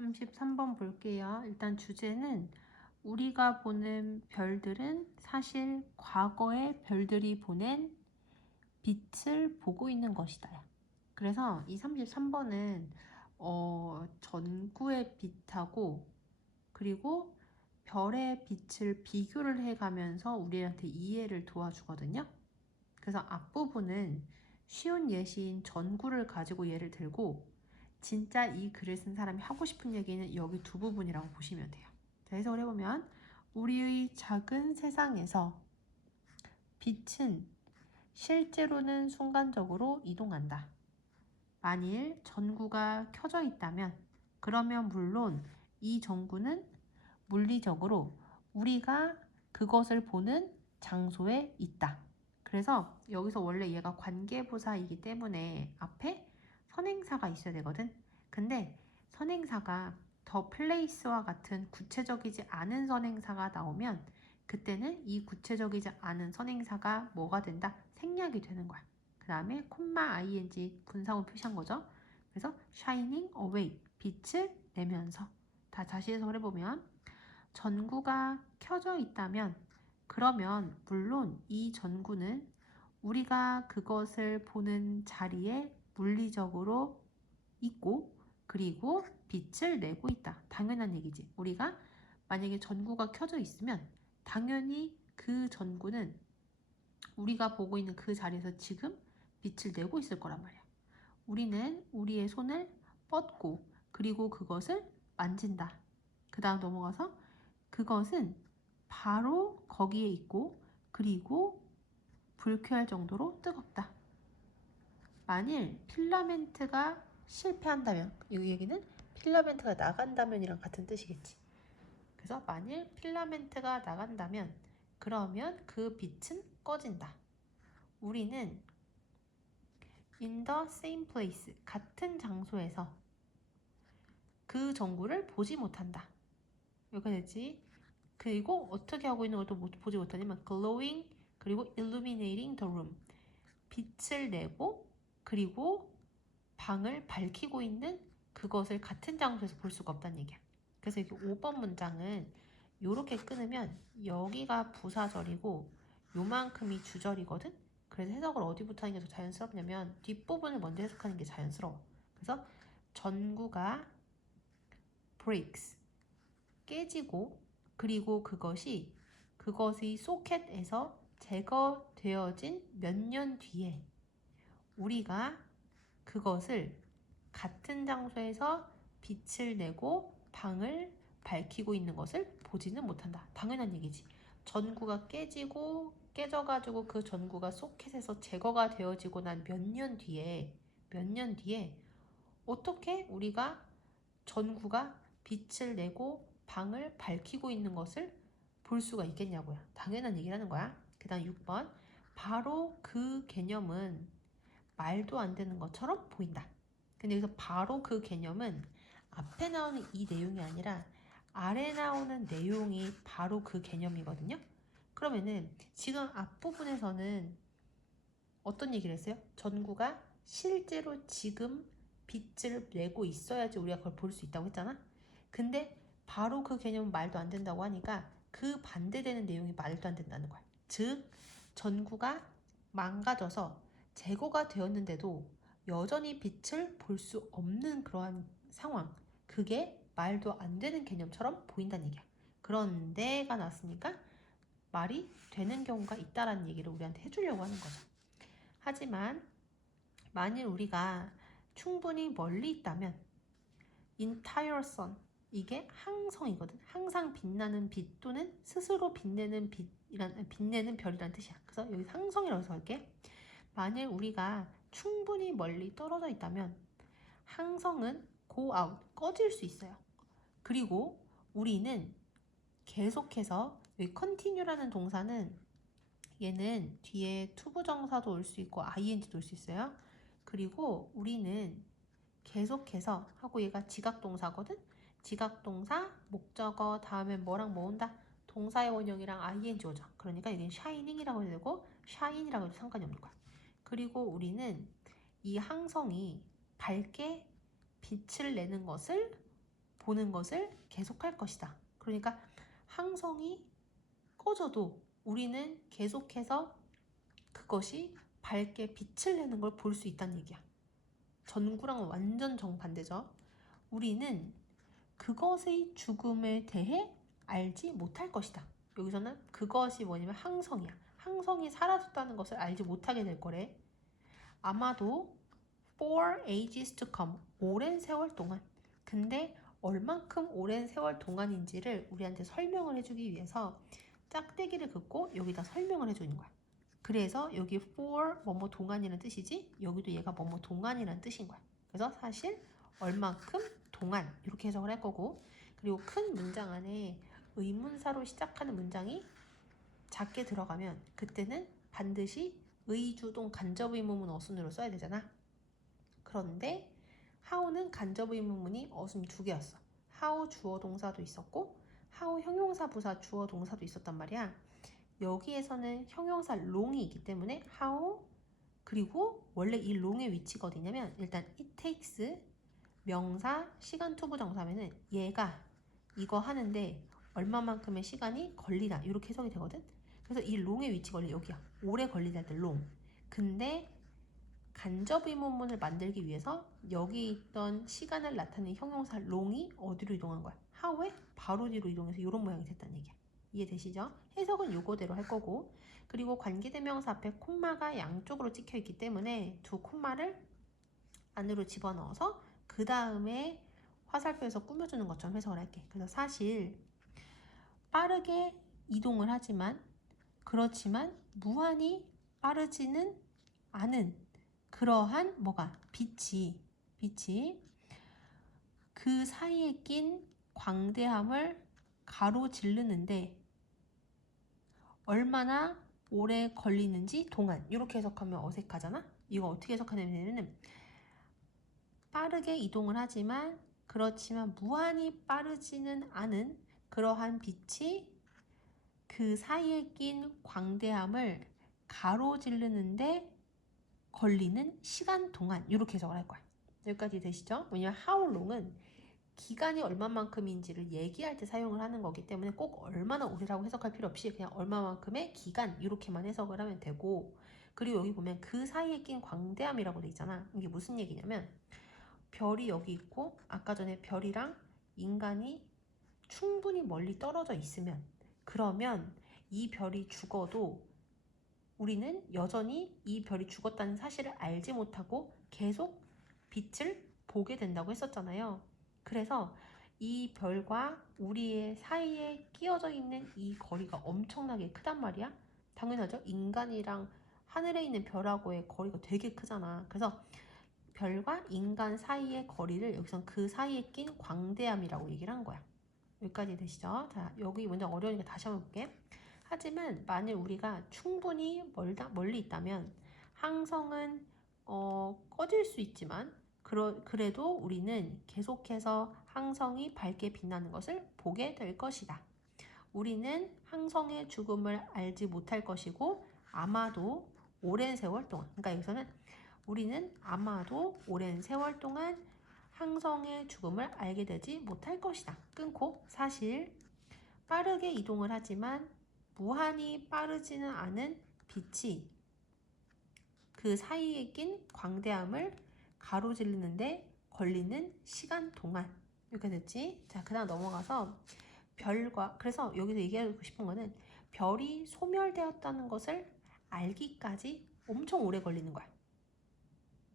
33번 볼게요. 일단 주제는 우리가 보는 별들은 사실 과거의 별들이 보낸 빛을 보고 있는 것이다. 그래서 이 33번은 전구의 빛하고 그리고 별의 빛을 비교를 해가면서 우리한테 이해를 도와주거든요. 그래서 앞부분은 쉬운 예시인 전구를 가지고 예를 들고 진짜 이 글을 쓴 사람이 하고 싶은 얘기는 여기 두 부분이라고 보시면 돼요. 자, 해석을 해보면 우리의 작은 세상에서 빛은 실제로는 순간적으로 이동한다. 만일 전구가 켜져 있다면 그러면 물론 이 전구는 물리적으로 우리가 그것을 보는 장소에 있다. 그래서 여기서 원래 얘가 관계부사이기 때문에 앞에 선행사가 있어야 되거든. 근데 선행사가 더 플레이스와 같은 구체적이지 않은 선행사가 나오면 그때는 이 구체적이지 않은 선행사가 뭐가 된다? 생략이 되는 거야. 그 다음에 콤마 ing 분사구 표시한 거죠. 그래서 shining away 빛을 내면서 다시 해석을 해보면 전구가 켜져 있다면 그러면 물론 이 전구는 우리가 그것을 보는 자리에 물리적으로 있고 그리고 빛을 내고 있다. 당연한 얘기지. 우리가 만약에 전구가 켜져 있으면 당연히 그 전구는 우리가 보고 있는 그 자리에서 지금 빛을 내고 있을 거란 말이야. 우리는 우리의 손을 뻗고 그리고 그것을 만진다. 그 다음 넘어가서 그것은 바로 거기에 있고 그리고 불쾌할 정도로 뜨겁다. 만일 필라멘트가 실패한다면 이 얘기는 필라멘트가 나간다면 이랑 같은 뜻이겠지. 그래서 만일 필라멘트가 나간다면 그러면 그 빛은 꺼진다. 우리는 in the same place 같은 장소에서 그 전구를 보지 못한다. 여기가 되지. 그리고 어떻게 하고 있는 것도 보지 못하냐면 glowing 그리고 illuminating the room 빛을 내고 그리고 방을 밝히고 있는 그것을 같은 장소에서 볼 수가 없다는 얘기야. 그래서 이렇게 5번 문장은 이렇게 끊으면 여기가 부사절이고 요만큼이 주절이거든. 그래서 해석을 어디부터 하는 게 더 자연스럽냐면 뒷부분을 먼저 해석하는 게 자연스러워. 그래서 전구가 breaks 깨지고 그리고 그것의 소켓에서 제거되어진 몇 년 뒤에 우리가 그것을 같은 장소에서 빛을 내고 방을 밝히고 있는 것을 보지는 못한다. 당연한 얘기지. 전구가 깨져가지고 그 전구가 소켓에서 제거가 되어지고 난 몇 년 뒤에 어떻게 우리가 전구가 빛을 내고 방을 밝히고 있는 것을 볼 수가 있겠냐고요. 당연한 얘기를 하는 거야. 그 다음 6번 바로 그 개념은 말도 안 되는 것처럼 보인다. 근데 여기서 바로 그 개념은 앞에 나오는 이 내용이 아니라 아래 나오는 내용이 바로 그 개념이거든요. 그러면은 지금 앞부분에서는 어떤 얘기를 했어요? 전구가 실제로 지금 빛을 내고 있어야지 우리가 그걸 볼 수 있다고 했잖아. 근데 바로 그 개념은 말도 안 된다고 하니까 그 반대되는 내용이 말도 안 된다는 거야. 즉 전구가 망가져서 제거가 되었는데도 여전히 빛을 볼 수 없는 그러한 상황, 그게 말도 안 되는 개념처럼 보인다는 얘기야. 그런데가 나왔으니까 말이 되는 경우가 있다라는 얘기를 우리한테 해주려고 하는 거죠. 하지만 만일 우리가 충분히 멀리 있다면 entire sun 이게 항성이거든. 항상 빛나는 빛 또는 스스로 빛내는 별이란 뜻이야. 그래서 여기 항성이라고 해서 할게. 만일 우리가 충분히 멀리 떨어져 있다면 항성은 go out 꺼질 수 있어요. 그리고 우리는 계속해서 여기 continue라는 동사는 얘는 뒤에 투부정사도 올 수 있고 ing도 올 수 있어요. 그리고 우리는 계속해서 하고 얘가 지각동사거든. 지각동사 목적어 다음에 뭐랑 뭐 온다? 동사의 원형이랑 ing 오죠. 그러니까 여기는 shining이라고 해도 되고 shine이라고 해도 상관이 없는 거야. 그리고 우리는 이 항성이 밝게 빛을 내는 것을 보는 것을 계속할 것이다. 그러니까 항성이 꺼져도 우리는 계속해서 그것이 밝게 빛을 내는 걸 볼 수 있다는 얘기야. 전구랑은 완전 정반대죠. 우리는 그것의 죽음에 대해 알지 못할 것이다. 여기서는 그것이 뭐냐면 항성이야. 항성이 사라졌다는 것을 알지 못하게 될 거래. 아마도 for ages to come, 오랜 세월 동안. 근데 얼만큼 오랜 세월 동안인지를 우리한테 설명을 해주기 위해서 짝대기를 긋고 여기다 설명을 해주는 거야. 그래서 여기 for 뭐뭐 동안이라는 뜻이지, 여기도 얘가 뭐뭐 동안이라는 뜻인 거야. 그래서 사실 얼만큼 동안 이렇게 해석을 할 거고, 그리고 큰 문장 안에 의문사로 시작하는 문장이 작게 들어가면 그때는 반드시 의주동 간접의문문 어순으로 써야 되잖아. 그런데 how는 간접의문문이 어순 2개였어. how 주어 동사도 있었고 how 형용사 부사 주어 동사도 있었단 말이야. 여기에서는 형용사 long이 있기 때문에 how, 그리고 원래 이 long의 위치가 어디냐면 일단 it takes 명사 시간 투부정사면은 얘가 이거 하는데 얼마만큼의 시간이 걸리다 이렇게 해석이 되거든. 그래서 이 long의 위치가 원래 여기야. 오래 걸리다 할 때 long. 근데 간접 의문문을 만들기 위해서 여기 있던 시간을 나타내는 형용사 long이 어디로 이동한 거야? how에 바로 뒤로 이동해서 이런 모양이 됐다는 얘기야. 이해되시죠? 해석은 요거대로 할 거고, 그리고 관계대명사 앞에 콤마가 양쪽으로 찍혀 있기 때문에 두 콤마를 안으로 집어넣어서 그 다음에 화살표에서 꾸며주는 것처럼 해석을 할게. 그래서 사실 빠르게 이동을 하지만 그렇지만 무한히 빠르지는 않은 그러한 뭐가 빛이 그 사이에 낀 광대함을 가로지르는데 얼마나 오래 걸리는지 동안, 이렇게 해석하면 어색하잖아. 이거 어떻게 해석하냐면은 빠르게 이동을 하지만 그렇지만 무한히 빠르지는 않은 그러한 빛이 그 사이에 낀 광대함을 가로지르는데 걸리는 시간 동안, 이렇게 해석을 할 거야. 여기까지 되시죠? 왜냐면 how long은 기간이 얼마만큼인지를 얘기할 때 사용을 하는 거기 때문에 꼭 얼마나 오래라고 해석할 필요 없이 그냥 얼마만큼의 기간 이렇게만 해석을 하면 되고, 그리고 여기 보면 그 사이에 낀 광대함이라고 돼 있잖아. 이게 무슨 얘기냐면 별이 여기 있고 아까 전에 별이랑 인간이 충분히 멀리 떨어져 있으면, 그러면 이 별이 죽어도 우리는 여전히 이 별이 죽었다는 사실을 알지 못하고 계속 빛을 보게 된다고 했었잖아요. 그래서 이 별과 우리의 사이에 끼어져 있는 이 거리가 엄청나게 크단 말이야. 당연하죠. 인간이랑 하늘에 있는 별하고의 거리가 되게 크잖아. 그래서 별과 인간 사이의 거리를 여기선 그 사이에 낀 광대함이라고 얘기를 한 거야. 여기까지 되시죠? 자, 여기 문장 어려우니까 다시 한번 볼게. 하지만 만일 우리가 충분히 멀리 있다면 항성은 꺼질 수 있지만 그래도 우리는 계속해서 항성이 밝게 빛나는 것을 보게 될 것이다. 우리는 항성의 죽음을 알지 못할 것이고 아마도 오랜 세월 동안, 그러니까 여기서는 우리는 아마도 오랜 세월 동안 항성의 죽음을 알게 되지 못할 것이다. 끊고 사실 빠르게 이동을 하지만 무한히 빠르지는 않은 빛이 그 사이에 낀 광대함을 가로지르는데 걸리는 시간 동안, 이렇게 됐지? 자, 그 다음 넘어가서 별과, 그래서 여기서 얘기하고 싶은 거는 별이 소멸되었다는 것을 알기까지 엄청 오래 걸리는 거야.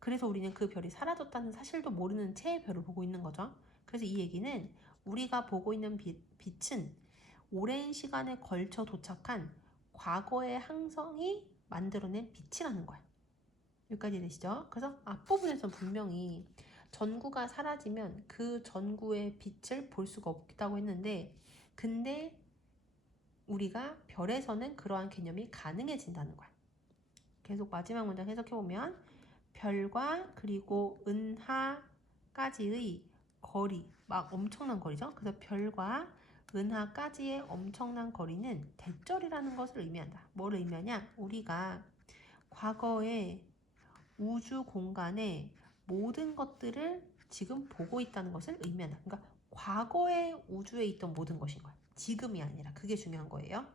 그래서 우리는 그 별이 사라졌다는 사실도 모르는 채 별을 보고 있는 거죠. 그래서 이 얘기는 우리가 보고 있는 빛은 오랜 시간에 걸쳐 도착한 과거의 항성이 만들어낸 빛이라는 거야. 여기까지 되시죠? 그래서 앞부분에서 분명히 전구가 사라지면 그 전구의 빛을 볼 수가 없다고 했는데, 근데 우리가 별에서는 그러한 개념이 가능해진다는 거야. 계속 마지막 문장 해석해보면 별과 그리고 은하까지의 거리, 막 엄청난 거리죠. 그래서 별과 은하까지의 엄청난 거리는 대절이라는 것을 의미한다. 뭘 의미하냐? 우리가 과거에 우주 공간의 모든 것들을 지금 보고 있다는 것을 의미한다. 그러니까 과거의 우주에 있던 모든 것인 거예요. 지금이 아니라 그게 중요한 거예요.